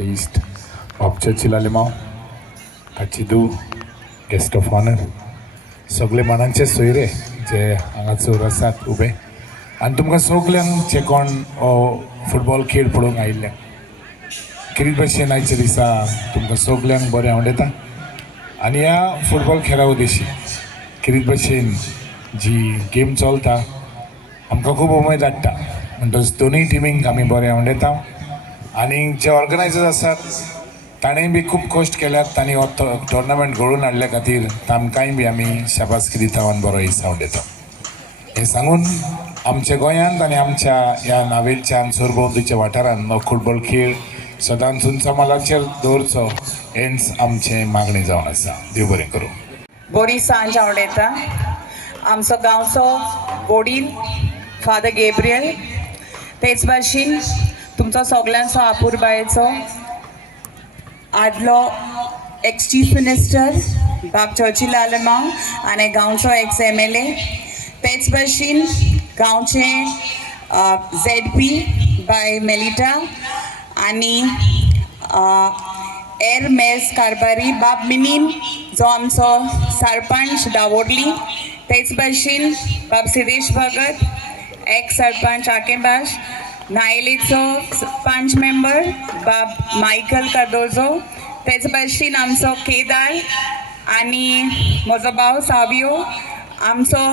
East of Churchill Alemão, Kachidu, Guest of Honor, सगळे मनांचे सोयरे जे हांगासर आसात उबे आनी तुमकां सगल्यांक जे कोण फुटबॉल खेळ पळोवंक आयिल्ले कितें भशेन आयच्या दिसा तुमकां सगल्यांक बरें आवडटा आनी ह्या फुटबॉल खेळा उद्देशी कितें भशेन जी गेम चलता आमकां खूब उमेद हाडटा म्हणटच दोनूय टिमींक आमी बरें आवडटा आनी जे ऑर्गनायजर आसात ताणेंय बी खूब कश्ट केल्यात तांणी हो टोर्नामेंट घडोवन हाडल्या खातीर तांकांय बी आमी शाबासकी दिता आनी बरो हिसाब दिता हें सांगून आमच्या गोंयांत आनी आमच्या ह्या नावेलच्या आनी सरभोंवतणीच्या वाठारांत हो फुटबॉल खेळ सदांच उंच मालाचेर दवरचो हेंच आमचें मागणें जावन आसा देव बरें करूं. बरी सांज आवडेता आमचो गांवचो वडील फादर गॅब्रियल तेच भाशेन तुमचो सगळ्यांचो आपुरबायेचो आदलो एक्स चीफ मिनिस्टर बाब चर्चिल आलेमांव आनी गांवचो एक्स MLA तेच भाशेन गांवचे ZP बाय मेलिटा आनी एर मेज कारबारी बाब मिनीम जो आमचो सरपंच दावोडली तेच भाशेन बाब सिदेश भगत एक्स सरपंच आकेबाश नायलेचो पंच मेंबर बाब मायकल कार्दोजो तेच भाशेन आमचो केदार आनी म्हजो भाव सावियो आमचो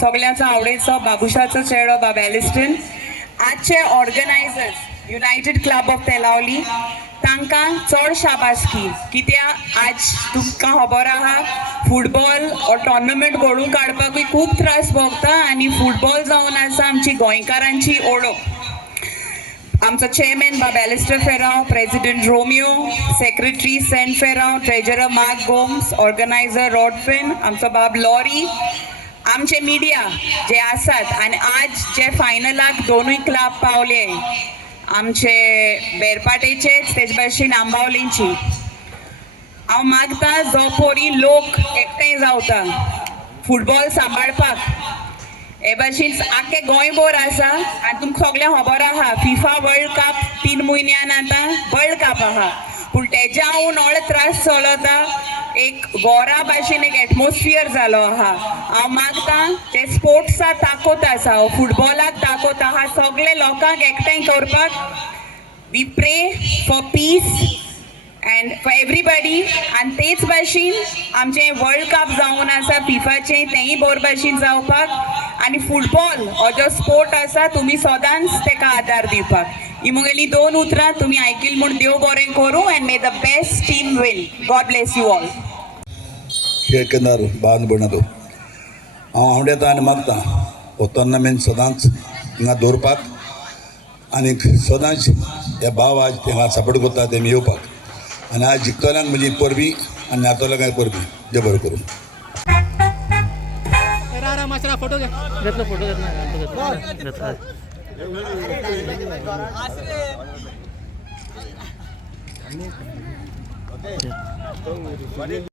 सगळ्यांचो आवडीचो बाबुशाचो चेडो बाब एलिस्टन आजचे organisers United club of Telaulim तांकां चड शाबासकी कित्याक आज तुमकां खबर आहा फुटबॉल हो टोर्नामेंट घडोवन काडपाकूय खूब त्रास भोगता आनी फुटबॉल जावन आसा आमची गोंयकारांची ओळख आमचो चेअरमॅन बाब Alistair Ferrao president Romeo secretary Saint Ferrao treasurer Mark Gomes organiser रॉडफिन आमचो बाब लॉरी आमचे मिडिया जे आसात आनी आज जे फायनलाक दोनूय क्लब पावले आमचे बेरपाटेचेच तेज भाशेन आंबावलेंची हांव मागता जो पोरी लोक एकठांय जावता फुटबॉल सांबाळपाक हे भाशेन आख्खे गोंयभर आसा आनी तुमकां सगळ्यांक खबर आहा फिफा वर्ल्ड कप 3 म्हयन्यान आतां वर्ल्ड कप आहा पूण तेज्या हांव व्हड त्रास चलता एक गोरा भाशेन एक एटमॉस्फियर जालो आहा हांव मागता ते स्पोर्ट्साक ताकत आसा फुटबॉलाक ताकत आहा सगळे लोकांक एकठांय करपाक we pray for piece and for everybody आनी तेच भाशेन आमचें वर्ल्ड कप जावन आसा फिफाचें तेंय बरे भाशेन जावपाक आनी फुटबॉल हो जो स्पोर्ट आसा तुमी सदांच तेका आदार दिवपाक ही मुगेली 2 उतरां तुमी आयकिल्ली म्हूण देव बरें करूं एंड मे the best team win God bless you all. खेळ करणार बांद बनतो हांव आवडटा आनी मागता हो टोर्नामेंट सदांच हिंगा दवरपाक आनी सदांच हे भाव आज हिंगा सपोर्ट करता तेमी येवपाक आनी आज जिखतल्यांक म्हजी परबी आनी नातोल्यांक परबी देव बरें करूं. फोटो घेतलो फोटो घेतला